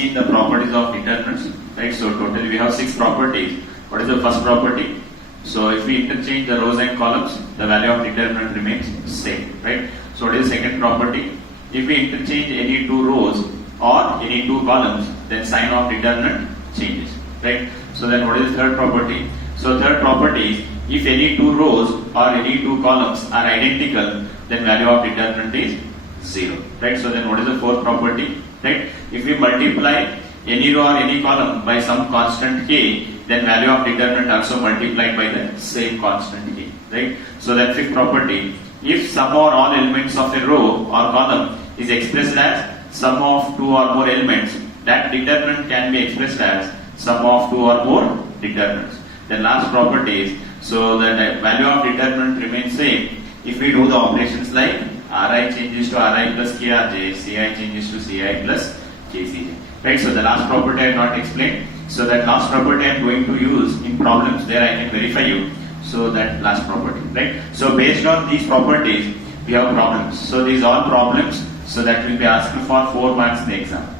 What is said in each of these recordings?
seen the properties of determinants, right? So totally we have 6 properties. What is the first property? So if we interchange the rows and columns, the value of determinant remains same, right? So what is the second property? If we interchange any 2 rows or any 2 columns, then sign of determinant changes, right? So then what is the third property? So third property is, if any 2 rows or any 2 columns are identical, then value of determinant is 0, right? So then what is the fourth property, right? If we multiply any row or any column by some constant k, then value of determinant also multiplied by the same constant k, right? So then fifth property, if sum or all elements of a row or column is expressed as sum of 2 or more elements, that determinant can be expressed as sum of 2 or more determinants. The last property is, so the value of determinant remains same if we do the operations like Ri changes to Ri plus Krj, Ci changes to Ci plus Kcj, right? So the last property I have not explained. So that last property I am going to use in problems, there I can verify you. So that last property, right? So based on these properties, we have problems. So these all problems, so that will be asked for 4 marks in the exam.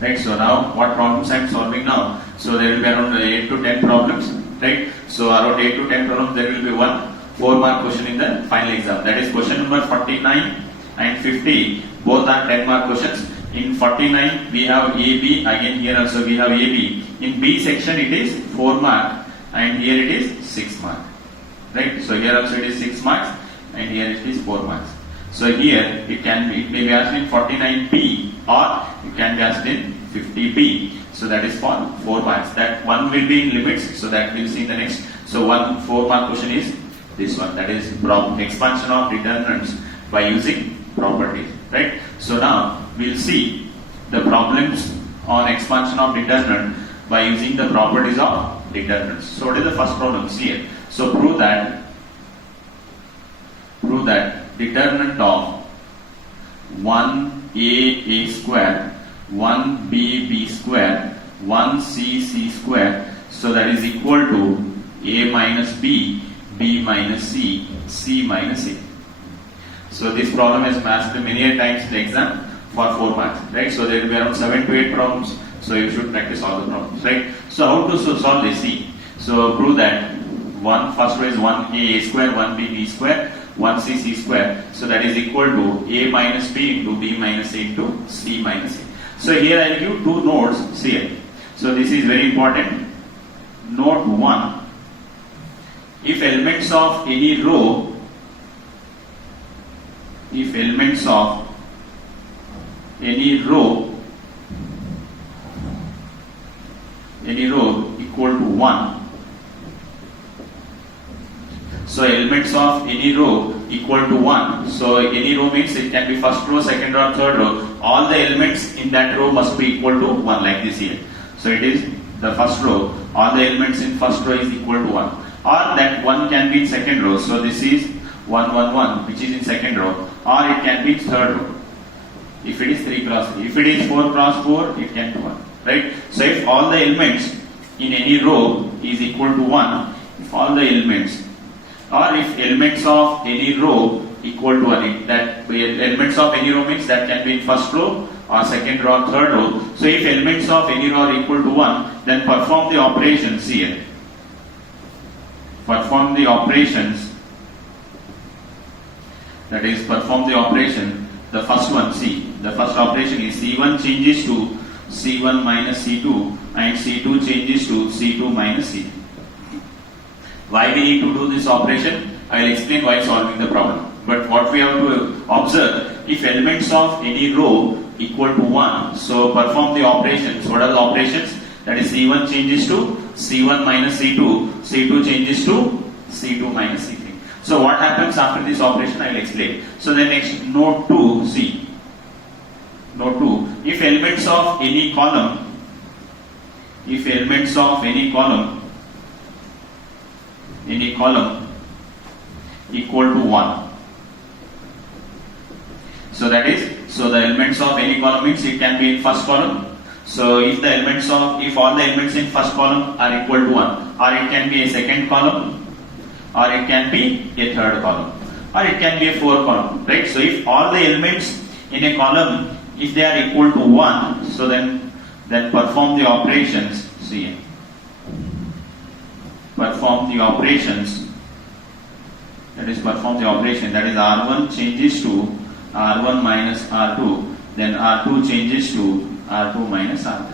Right, so now what problems I am solving now? So there will be around 8 to 10 problems, right? So around 8 to 10 problems, there will be one 4-mark question in the final exam. That is question number 49 and 50. Both are 10-mark questions. In 49 we have AB, again here also we have AB. In B section it is 4 mark and here it is 6 mark. Right? So here also it is 6 marks and here it is 4 marks. So here it may be asked in 49B or it can be asked in 50B. So that is for 4 marks. That one will be in limits, so that we'll see in the next. So one 4-mark question is this one, that is expansion of determinants by using properties, right? So now we'll see the problems on expansion of determinant by using the properties of determinants. So what is the first problem? See here. So prove that determinant of 1a square, 1b square, 1c square, so that is equal to a minus b, b minus c minus a. So this problem is asked many times in the exam for 4 marks, right? So there will be around 7 to 8 problems. So you should practice all the problems, right? So how to solve this? See. So prove that first row is 1a square, 1b square, 1c square. So that is equal to a minus b into b minus a into c minus a. So here I will give 2 nodes. See here. So this is very important. Note 1. If elements of any row equal to 1. So elements of any row equal to 1. So any row means it can be first row, second row, third row. All the elements in that row must be equal to 1, like this here. So it is the first row. All the elements in first row is equal to 1. Or that 1 can be in second row. So this is 1, 1, 1, which is in second row. Or it can be third row. If it is 3 cross 3. If it is 4 cross 4, it can be 1. Right? So if all the elements in any row is equal to 1, if all the elements, or if elements of any row equal to 1, that elements of any row means that can be in first row or second row or third row. So if elements of any row are equal to 1, then perform the operations here. Perform the operations, that is perform the operation, the first one, see, the first operation is C1 changes to C1 minus C2 and C2 changes to C2 minus C2. Why we need to do this operation? I will explain while solving the problem. But what we have to observe, if elements of any row equal to 1, so perform the operations. What are the operations? That is C1 changes to C1 minus C2, C2 changes to C2 minus C3. So what happens after this operation I will explain. So the next, note 2, see. Note 2, if elements of any column equal to 1. So that is, so the elements of any column means it can be in first column. So if all the elements in first column are equal to 1, or it can be a second column, or it can be a third column, or it can be a 4th column, right? So if all the elements in a column if they are equal to 1, so then perform the operations, see, perform the operations, that is R1 changes to R1 minus R2, then R2 changes to R2 minus R3.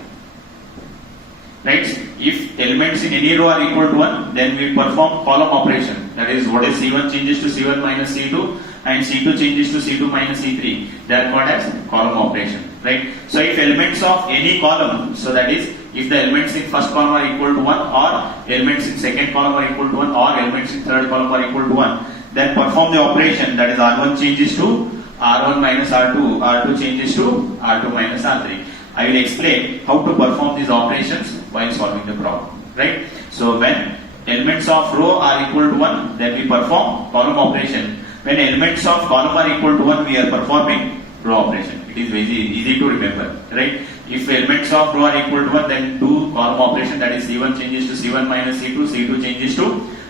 Right? If elements in any row are equal to 1, then we perform column operation. That is, what is C1 changes to C1 minus C2 and C2 changes to C2 minus C3. They are called as column operation. Right? So if elements of any column, so that is, if the elements in first column are equal to 1 or elements in second column are equal to 1 or elements in third column are equal to 1, then perform the operation, that is R1 changes to R1 minus R2, R2 changes to R2 minus R3. I will explain how to perform these operations while solving the problem. Right? So when elements of row are equal to 1, then we perform column operation. When elements of column are equal to 1, we are performing row operation. It is very easy to remember. Right? If elements of row are equal to 1, then do column operation, that is C1 changes to C1 minus C2, C2 changes to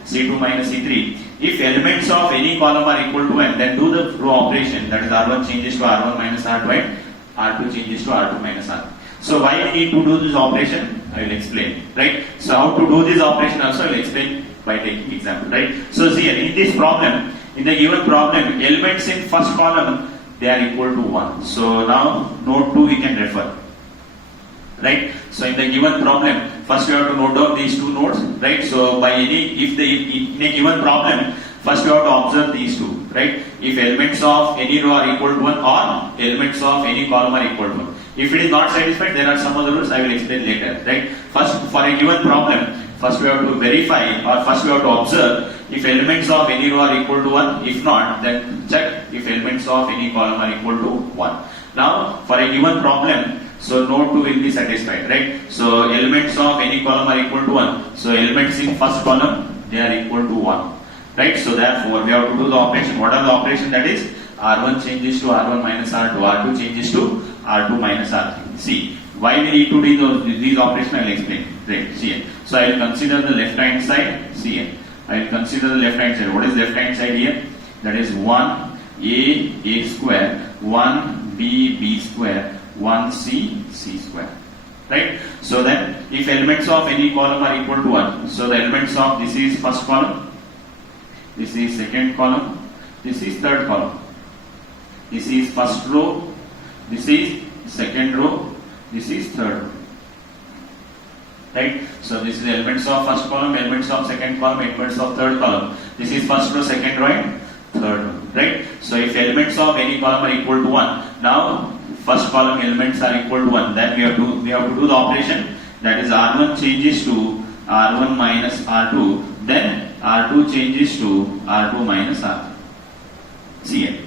C2 minus C3. If elements of any column are equal to 1, then do the row operation, that is R1 changes to R1 minus R2 and R2 changes to R2 minus R3. So why we need to do this operation, I will explain. Right? So how to do this operation also I will explain by taking example. Right? So see, in this problem, in the given problem, elements in first column, they are equal to 1. So now note 2 we can refer. Right? So in the given problem, first we have to note down these two nodes. Right? So by any, in a given problem, first we have to observe these two. Right? If elements of any row are equal to 1 or elements of any column are equal to 1. If it is not satisfied, there are some other rules I will explain later. Right? First, for a given problem, first we have to verify or first we have to observe if elements of any row are equal to 1. If not, then check if elements of any column are equal to 1. Now, for a given problem, so node 2 will be satisfied. Right? So elements of any column are equal to 1. So elements in first column, they are equal to 1. Right? So therefore, we have to do the operation. What are the operation? That is, R1 changes to R1 minus R2, R2 changes to R2 minus R3. See, why we need to do these operations, I will explain. Right? See, so I will consider the left hand side. See, I will consider the left hand side. What is left hand side here? That is 1A square, 1B square, 1C square. Right? So then, if elements of any column are equal to 1, so the elements of this is first column, this is second column, this is third column, this is first row, this is second row, this is third row. Right? So this is elements of first column, elements of second column, elements of third column. This is first row, second row and third row. Right? So if elements of any column are equal to 1, now first column elements are equal to 1, then we have to do the operation, that is R1 changes to R1 minus R2, then R2 changes to R2 minus R3. See here.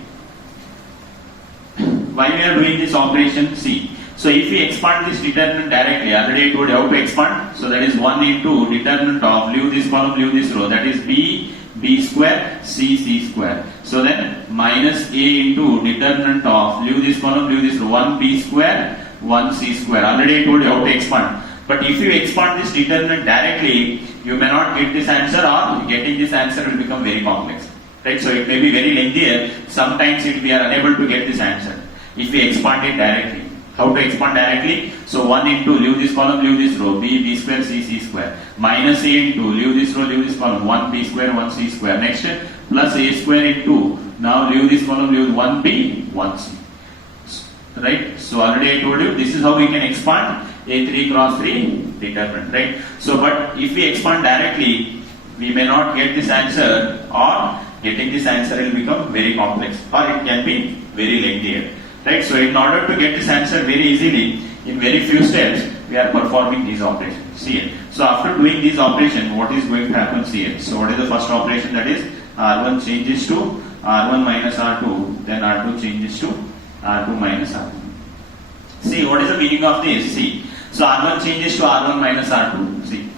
Why we are doing this operation? See. So if we expand this determinant directly, already I told you how to expand. So that is 1 into determinant of leave this column, leave this row. That is B square, C square. So then minus A into determinant of leave this column, leave this row. 1B square, 1C square. Already I told you how to expand. But if you expand this determinant directly, you may not get this answer, or getting this answer will become very complex. Right? So it may be very lengthy. Sometimes we are unable to get this answer if we expand it directly. How to expand directly? So 1 into leave this column, leave this row, B square, C square. Minus A into leave this row, leave this column, 1B square, 1C square. Next, plus A square into, now leave this column, leave 1B, 1C. Right? So already I told you, this is how we can expand A3 cross 3 determinant. Right? So but if we expand directly, we may not get this answer, or getting this answer will become very complex, or it can be very lengthy. Right? So in order to get this answer very easily, in very few steps, we are performing these operations. See here. So after doing these operations, what is going to happen? See here. So what is the first operation? That is R1 changes to R1 minus R2, then R2 changes to R2 minus R2. See, what is the meaning of this? See. So R1 changes to R1 minus R2. See.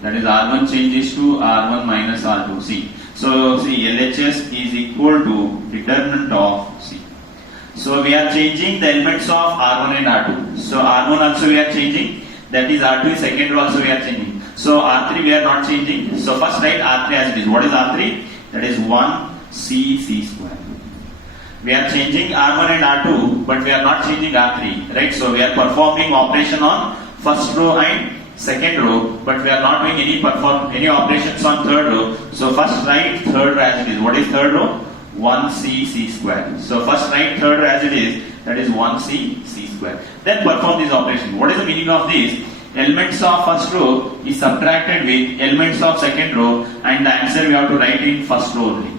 That is R1 changes to R1 minus R2. See. So see, LHS is equal to determinant of C. So we are changing the elements of R1 and R2. So R1 also we are changing. That is R2 is second row also we are changing. So R3 we are not changing. So first write R3 as it is. What is R3? That is 1C square. We are changing R1 and R2, but we are not changing R3, right? So we are performing operation on first row and second row, but we are not doing any operations on third row. So first write third row as it is. What is third row? 1c c square. So first write third row as it is, that is 1c c square. Then perform this operation. What is the meaning of this? Elements of first row is subtracted with elements of second row, and the answer we have to write in first row only.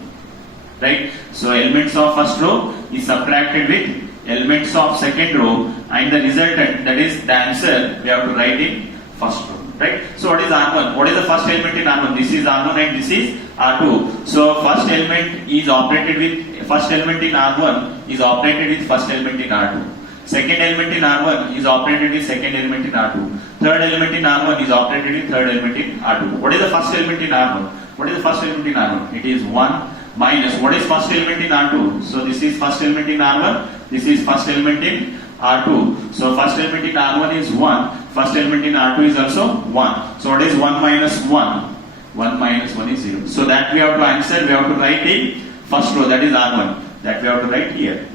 Right? So elements of first row is subtracted with elements of second row, and the resultant, that is the answer, we have to write in first row. Right? So what is R1? What is the first element in R1? This is R1 and this is R2. So first element is operated with first element in R1 is operated with first element in R2. Second element in R1 is operated with second element in R2. Third element in R1 is operated with third element in R2. What is the first element in R1? What is the first element in R1? It is 1 minus. What is first element in R2? So this is first element in R1. This is first element in R2. So first element in R1 is 1. First element in R2 is also 1. So what is 1 minus 1? 1 minus 1 is 0. So that we have to answer, we have to write in first row, that is R1. That we have to write here.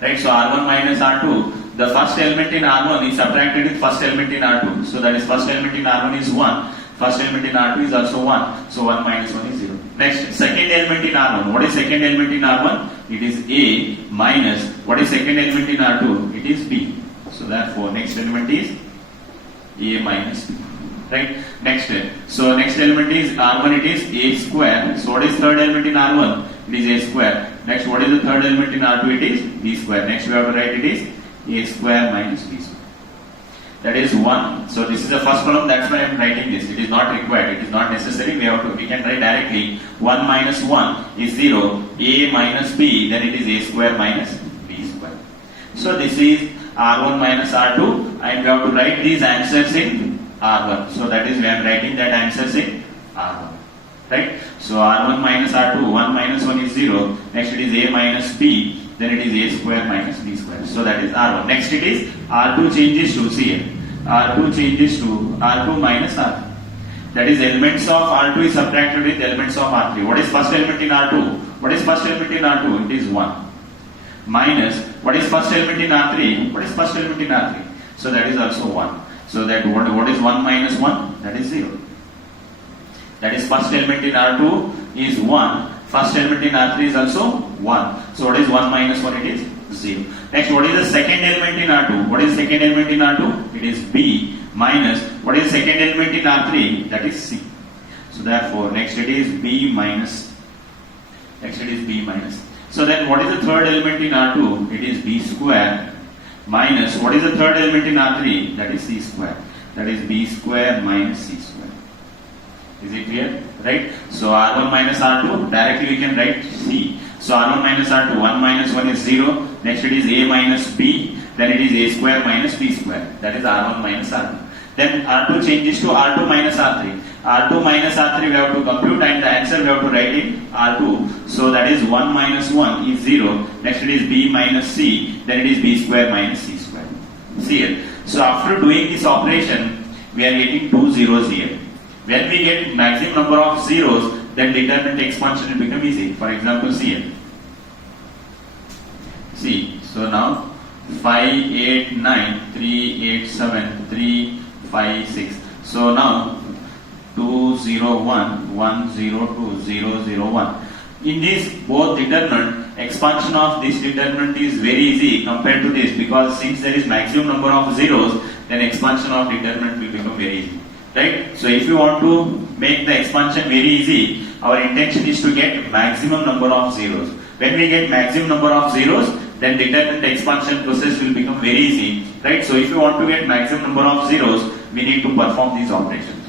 Right, so R1 minus R2, the first element in R1 is subtracted with first element in R2. So that is first element in R1 is 1. First element in R2 is also 1. So 1 minus 1 is 0. Next, second element in R1. What is second element in R1? It is A minus. What is second element in R2? It is B. So therefore, next element is A minus B. Right? Next, so next element is R1, it is A square. So what is third element in R1? It is A square. Next, what is the third element in R2? It is B square. Next, we have to write it is A square minus B square. That is 1. So this is the first column, that's why I am writing this. It is not required, it is not necessary. We can write directly 1 minus 1 is 0, A minus B, then it is A square minus B square. So this is R1 minus R2, and we have to write these answers in R1. So that is, we are writing that answers in R1. Right? So R1 minus R2, 1 minus 1 is 0, next it is A minus B, then it is A square minus B square. So that is R1. Next it is R2 changes to CN. R2 changes to R2 minus R3. That is, elements of R2 is subtracted with elements of R3. What is first element in R2? What is first element in R2? It is 1. Minus, what is first element in R3? What is first element in R3? So that is also 1. So that what is 1 minus 1? That is 0. That is, first element in R2 is 1. First element in R3 is also 1. So what is 1 minus 1? It is 0. Next, what is the second element in R2? What is second element in R2? It is B minus, what is second element in R3? That is C. So therefore, next it is B minus. Next it is B minus. So then what is the third element in R2? It is B square minus, what is the third element in R3? That is C square. That is B square minus C square. Is it clear? Right? So R1 minus R2, directly we can write C. So R1 minus R2, 1 minus 1 is 0. Next it is A minus B. Then it is A square minus B square. That is R1 minus R2. Then R2 changes to R2 minus R3. R2 minus R3 we have to compute, and the answer we have to write in R2. So that is 1 minus 1 is 0. Next it is B minus C. Then it is B square minus C square. See here. So after doing this operation, we are getting 2 zeros here. When we get maximum number of zeros, then determinant expansion will become easy. For example, see here. See, so now 5, 8, 9, 3, 8, 7, 3, 5, 6. So now 2, 0, 1, 1, 0, 2, 0, 0, 1. In this both determinant, expansion of this determinant is very easy compared to this, because since there is maximum number of zeros, then expansion of determinant will become very easy. Right? So if you want to make the expansion very easy, our intention is to get maximum number of zeros. When we get maximum number of zeros, then determinant expansion process will become very easy. Right? So if you want to get maximum number of zeros, we need to perform these operations.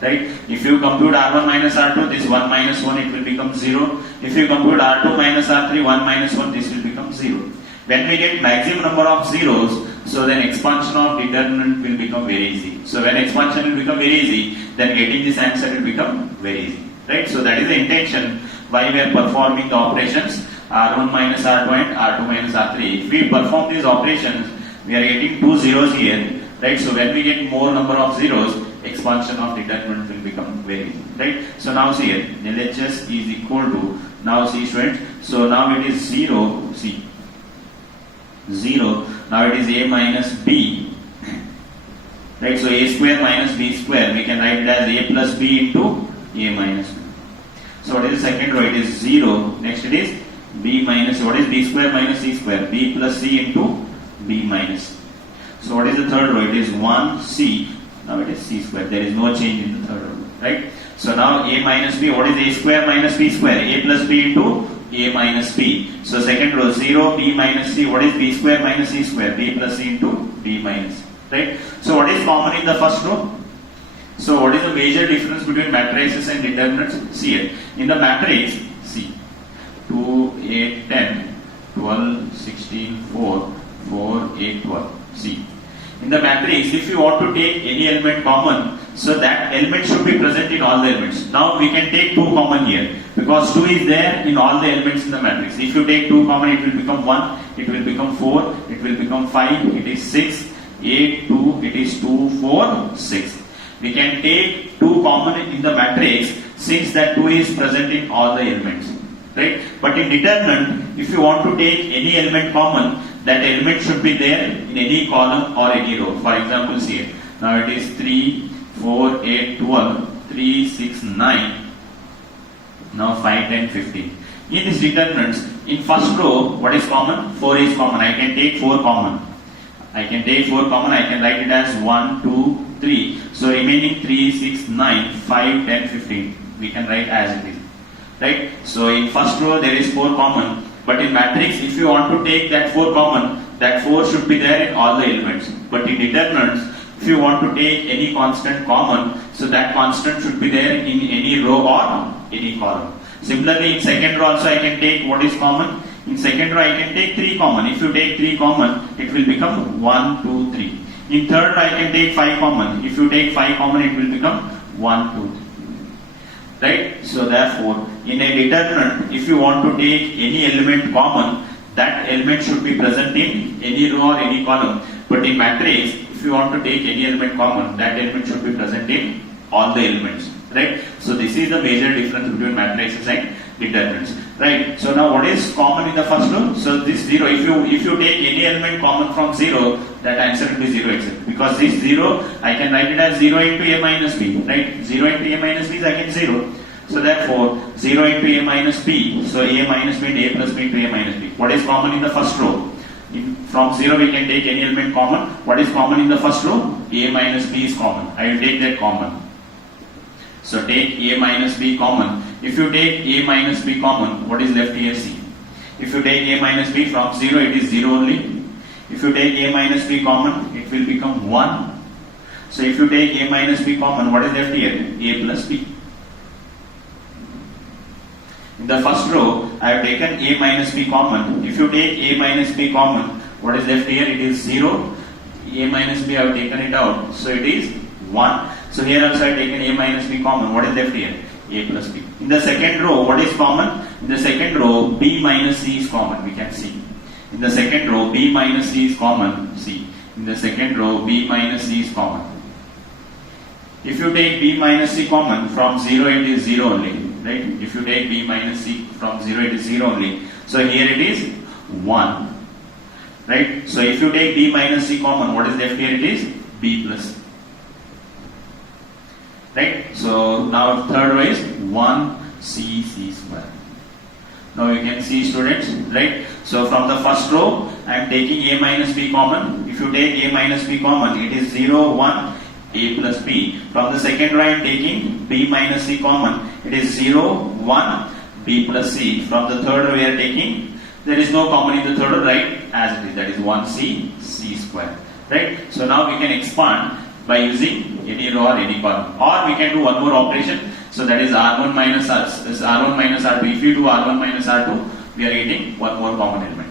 Right? If you compute R1 minus R2, this 1 minus 1, it will become 0. If you compute R2 minus R3, 1 minus 1, this will become 0. When we get maximum number of zeros, so then expansion of determinant will become very easy. So when expansion will become very easy, then getting this answer will become very easy. Right? So that is the intention why we are performing the operations R1 minus R2 and R2 minus R3. If we perform these operations, we are getting 2 zeros here. Right? So when we get more number of zeros, expansion of determinant will become very easy. Right? So now see here, LHS is equal to Now see students, so now it is 0, see, 0, now it is a minus b, right? So a square minus b square, we can write it as a plus b into a minus b. So what is the second row? It is 0, next it is b minus, what is b square minus c square? B plus c into b minus c. So what is the third row? It is 1c, now it is c square, there is no change in the third row, right? So now a minus b, what is a square minus b square? A plus b into a minus b. So second row 0, b minus c, what is b square minus c square? B plus c into b minus c, right? So what is common in the first row? So what is the major difference between matrices and determinants? See it. In the matrix, see, 2, 8, 10, 12, 16, 4, 4, 8, 12. See. In the matrix, if you want to take any element common, so that element should be present in all the elements. Now we can take 2 common here, because 2 is there in all the elements in the matrix. If you take 2 common, it will become 1, it will become 4, it will become 5, it is 6, 8, 2, it is 2, 4, 6. We can take 2 common in the matrix since that 2 is present in all the elements, right? But in determinant, if you want to take any element common, that element should be there in any column or any row. For example, see it. Now it is 3, 4, 8, 12, 3, 6, 9. Now 5, 10, 15. In this determinants, in first row, what is common? 4 is common. I can take 4 common. I can take 4 common. I can write it as 1, 2, 3. So remaining 3, 6, 9, 5, 10, 15. We can write as it is. Right? So in first row, there is 4 common. But in matrix, if you want to take that 4 common, that 4 should be there in all the elements. But in determinants, if you want to take any constant common, so that constant should be there in any row or any column. Similarly, in second row also I can take what is common. In second row I can take 3 common. If you take 3 common, it will become 1, 2, 3. In third row I can take 5 common. If you take 5 common, it will become 1, 2, 3. Right? So therefore, in a determinant, if you want to take any element common, that element should be present in any row or any column. But in matrix, if you want to take any element common, that element should be present in all the elements. Right? So this is the major difference between matrices and determinants. Right? So now what is common in the first row? So this 0, if you take any element common from 0, that answer will be 0 exact. Because this 0, I can write it as 0 into a minus b. Right? 0 into a minus b is again 0. So therefore, 0 into a minus b. So a minus b into a plus b into a minus b. What is common in the first row? From 0 we can take any element common. What is common in the first row? A minus b is common. I will take that common. So take a minus b common. If you take a minus b common, what is left here? C. If you take a minus b from 0, it is 0 only. If you take a minus b common, it will become 1. So if you take a minus b common, what is left here? A plus b. In the first row, I have taken a minus b common. If you take a minus b common, what is left here? It is 0. A minus b, I have taken it out. So it is 1. So here also I have taken a minus b common. What is left here? A plus b. In the second row, what is common? In the second row, b minus c is common. We can see. In the second row, b minus c is common. See. In the second row, b minus c is common. If you take b minus c common, from 0 it is 0 only. Right? If you take b minus c from 0, it is 0 only. So here it is 1. Right? So if you take b minus c common, what is left here? It is b plus c. Right? So now third row is 1c square. Now you can see students, right? So from the first row, I am taking a minus b common. If you take a minus b common, it is 0, 1, a plus b. From the second row, I am taking b minus c common. It is 0, 1, b plus c. From the third row, we are taking, there is no common in the third row, right? As it is, that is 1c square. Right? So now we can expand by using any row or any column. Or we can do one more operation. So that is R1 minus R. This R1 minus R2. If you do R1 minus R2, we are getting one more common element.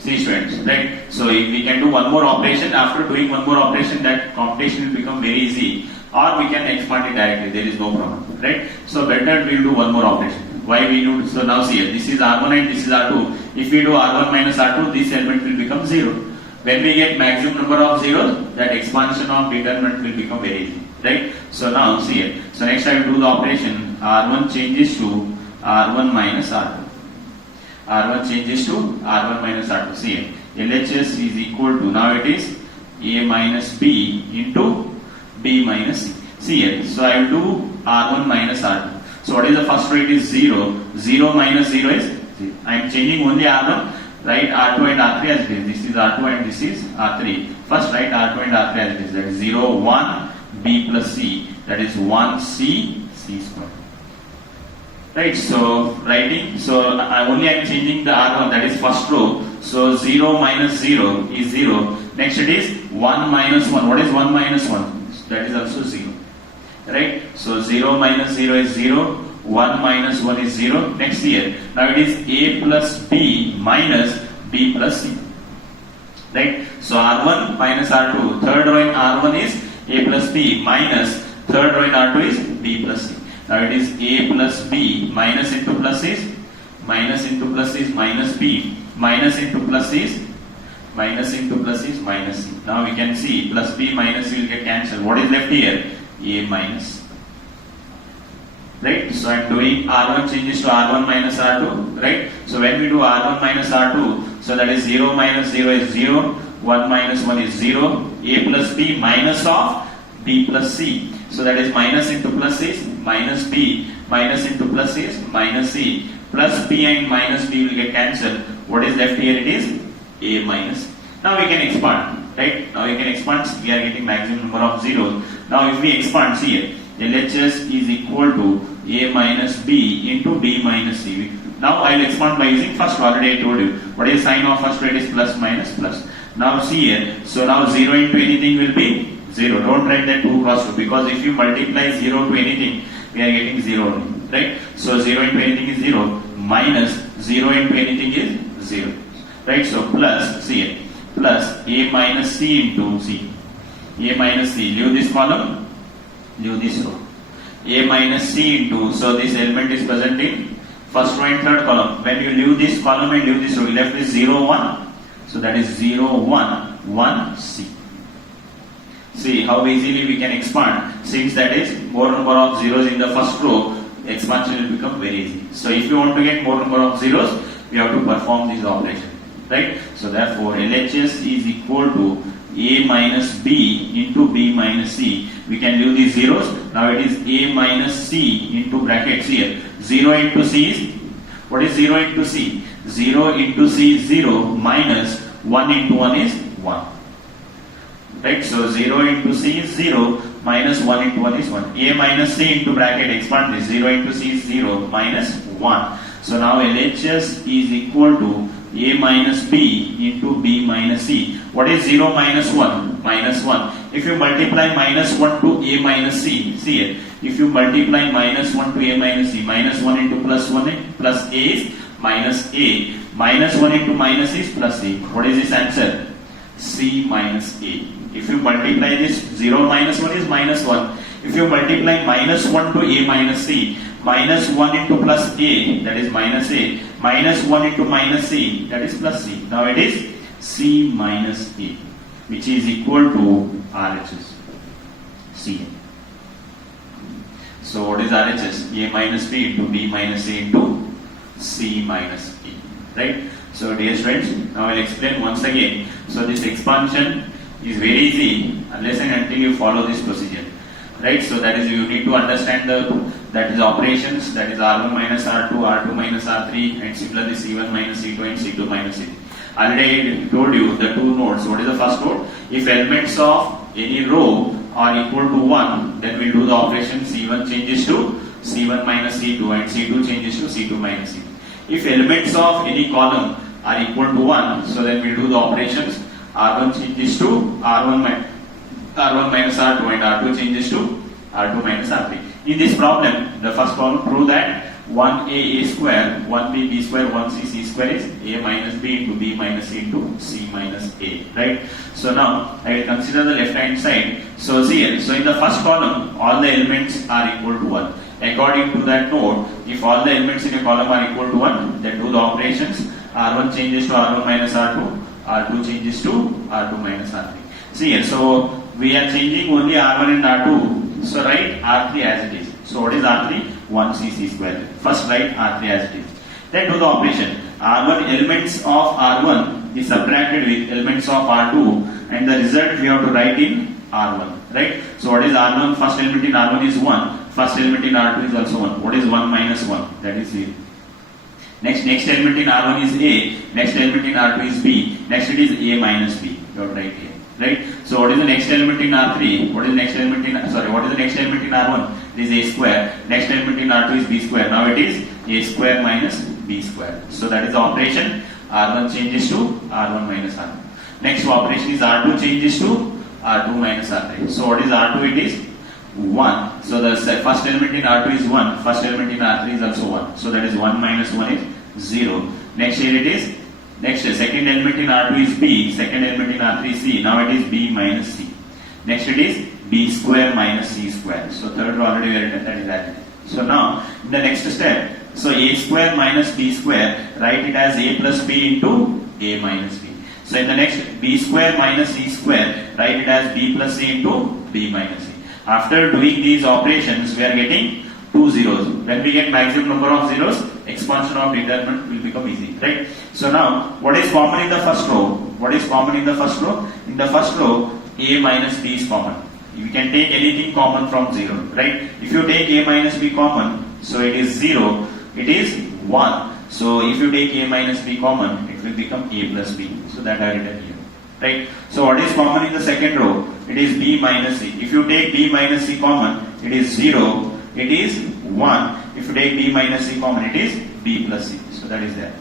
See students, right? So if we can do one more operation. After doing one more operation, that computation will become very easy. Or we can expand it directly. There is no problem, right? So better we will do one more operation. Why we do? So now see here, this is R1 and this is R2. If we do R1 minus R2, this element will become 0. when we get maximum number of zeros, that expansion of determinant will become very easy, right? So now see here. So next I will do the operation. R1 changes to R1 minus R2. R1 changes to R1 minus R2. See here. LHS is equal to, now it is A minus B into B minus C. See here. So I will do R1 minus R2. So what is the first row? It is 0. 0 minus 0 is 0. I am changing only R1. Write R2 and R3 as it is. This is R2 and this is R3. First write R2 and R3 as it is. That is 0, 1, B plus C. That is 1, C, C square. Right, so writing, so I am changing the R1, that is first row. So 0 minus 0 is 0. Next it is 1 minus 1. What is 1 minus 1? That is also 0. Right, so 0 minus 0 is 0. 1 minus 1 is 0. Next here, now it is A plus B minus B plus C. Right, so R1 minus R2. Third row in R1 is A plus B minus third row in R2 is B plus C. Now it is A plus B, minus into plus is minus into plus is minus B, minus into plus is minus into plus is minus C. Now we can see plus B minus C will get cancelled. What is left here? A minus. Right, so I am doing R1 changes to R1 minus R2. Right, so when we do R1 minus R2, so that is 0 minus 0 is 0, 1 minus 1 is 0, A plus B minus of B plus C. So that is minus into plus is minus B, minus into plus is minus C, plus B and minus B will get cancelled. What is left here? It is A minus. Now we can expand, right? Now we can expand, we are getting maximum number of zeros. Now if we expand, see here, LHS is equal to A minus B into B minus C. Now I will expand by using first row. Already I told you. What is sign of first row? It is plus minus plus. Now see here, so now 0 into anything will be 0. Don't write that 2 cross 2, because if you multiply 0 to anything, we are getting 0 only, right? So 0 into anything is 0, minus 0 into anything is 0, right? So plus, see here, plus A minus C into C. A minus C, leave this column, leave this row. A minus C into, so this element is present in first row and third column. When you leave this column and leave this row, you left with 0, 1. So that is 0, 1, 1, C. See how easily we can expand. Since that is more number of zeros in the first row, expansion will become very easy. So if you want to get more number of zeros, we have to perform this operation, right? So therefore LHS is equal to A minus B into B minus C. We can leave these zeros. Now it is A minus C into brackets here. 0 into C is, what is 0 into C? 0 into C is 0, minus 1 into 1 is 1. Right, so 0 into C is 0, minus 1 into 1 is 1. A minus C into bracket, expand this. 0 into C is 0, minus 1. So now LHS is equal to A minus B into B minus C. What is 0 minus 1? Minus 1. If you multiply minus 1 to A minus C, see it. If you multiply minus 1 to A minus C, minus 1 into plus 1 plus A is minus A. Minus 1 into minus is plus A. What is this answer? C minus A. If you multiply this, 0 minus 1 is minus 1. If you multiply minus 1 to A minus C, minus 1 into plus A, that is minus A, minus 1 into minus C, that is plus C. Now it is C minus A, which is equal to RHS. C. So what is RHS? A minus B into B minus A into C minus A. Right? So dear friends, now I will explain once again. So this expansion is very easy unless and until you follow this procedure, right? So that is, you need to understand that is operations, that is R1 minus R2, R2 minus R3, and similarly C1 minus C2 and C2 minus C3. Already I told you the two nodes. What is the first node? If elements of any row are equal to 1, then we'll do the operation C1 changes to C1 minus C2 and C2 changes to C2 minus C3. If elements of any column are equal to 1, so then we'll do the operations R1 changes to R1 minus R2 and R2 changes to R2 minus R3. In this problem, the first problem prove that 1A square, 1B B square, 1C C square is A minus B into B minus C into C minus A, right? So now I will consider the left hand side. So see here, so in the first column, all the elements are equal to 1. According to that node, if all the elements in a column are equal to 1, then do the operations. R1 changes to R1 minus R2, R2 changes to R2 minus R3. See here, so we are changing only R1 and R2. So write R3 as it is. So what is R3? 1cc square. First write R3 as it is. Then do the operation. R1 elements of R1 is subtracted with elements of R2, and the result we have to write in R1. Right? So what is R1? First element in R1 is 1. First element in R2 is also 1. What is 1 minus 1? That is 0. Next element in R1 is A. Next element in R2 is B. Next it is A minus B. You have to write here. Right? So what is the next element in R3? What is the next element in R1? It is A square. Next element in R2 is B square. Now it is A square minus B square. So that is the operation. R1 changes to R1 minus R2. Next operation is R2 changes to R2 minus R3. So what is R2? It is 1. So the first element in R2 is 1. First element in R3 is also 1. So that is 1 minus 1 is 0. Next here it is. Second element in R2 is B. Second element in R3 is C. Now it is B minus C. Next it is B square minus C square. So third row already we have written, that is that. So now in the next step, so A square minus B square, write it as A plus B into A minus B. So in the next, B square minus C square, write it as B plus C into B minus C. After doing these operations, we are getting 2 zeros. When we get maximum number of zeros, expansion of determinant will become easy, right? So now, what is common in the first row? What is common in the first row? In the first row, A minus B is common. We can take anything common from 0, right? If you take A minus B common, so it is 0, it is 1. So if you take A minus B common, it will become A plus B. So that I written here, right? So what is common in the second row? It is B minus C. If you take B minus C common, it is 0, it is 1. If you take B minus C common, it is B plus C. So that is there.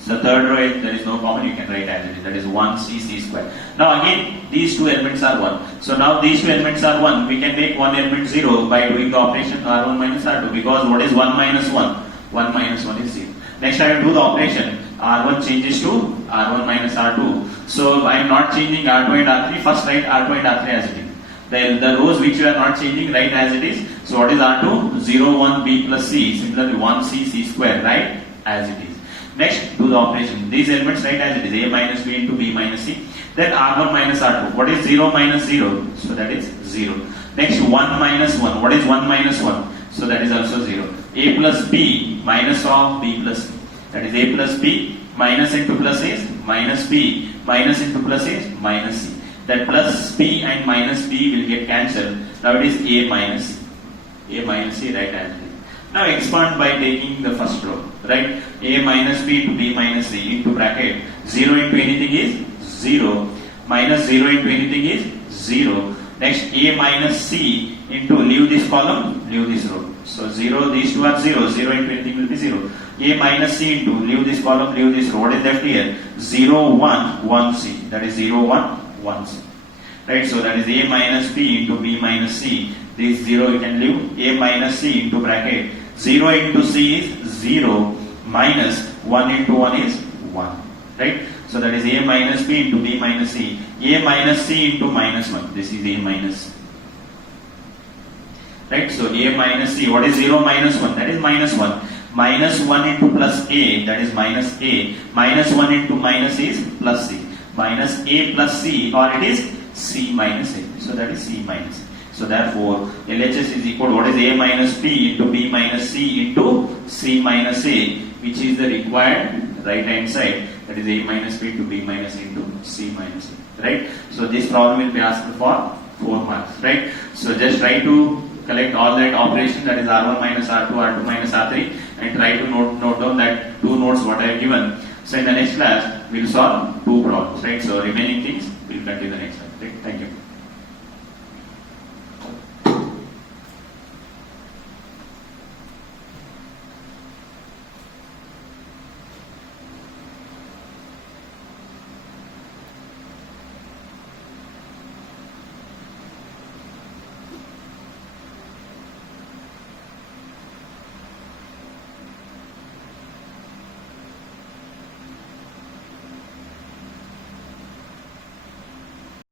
So third row, there is no common, you can write as it is. That is 1cc square. Now again, these two elements are 1. So now these two elements are 1. We can make one element 0 by doing the operation R1 minus R2. Because what is 1 minus 1? 1 minus 1 is 0. Next I will do the operation. R1 changes to R1 minus R2. So I am not changing R2 and R3. First write R2 and R3 as it is. The rows which you are not changing, write as it is. So what is R2? 0, 1, B plus C. Similarly 1C, C square, write as it is. Next, do the operation. These elements write as it is. A minus B into B minus C. Then R1 minus R2. What is 0 minus 0? So that is 0. Next, 1 minus 1. What is 1 minus 1? So that is also 0. A plus B minus of B plus C. That is A plus B minus into plus is minus B minus into plus is minus C. That plus B and minus B will get cancelled. Now it is A minus C. A minus C, right as it is. Now expand by taking the first row, right? A minus B into B minus C into bracket 0 into anything is 0, minus 0 into anything is 0. Next A minus C into leave this column, leave this row. So 0, these two are 0, 0 into anything will be 0. A minus C into leave this column, leave this row. What is left here? 0, 1, 1 C. That is 0, 1, 1 C. Right, so that is A minus B into B minus C. This 0 you can leave. A minus C into bracket 0 into C is 0 minus 1 into 1 is 1. Right? So that is A minus B into B minus C. A minus C into minus 1. This is A minus. Right? So A minus C. What is 0 minus 1? That is minus 1. Minus 1 into plus A. That is minus A. Minus 1 into minus is plus C. Minus A plus C, or it is C minus A. So that is C minus A. So therefore, LHS is equal to what is A minus B into B minus C into C minus A, which is the required right hand side. That is A minus B into B minus C into C minus A. Right? So this problem will be asked for 4 marks. Right? So just try to collect all that operation, that is R1 minus R2, R2 minus R3, and try to note down that 2 notes what I have given. So in the next class, we will solve 2 problems. Right? So remaining things we will continue the next time. Right? Thank you.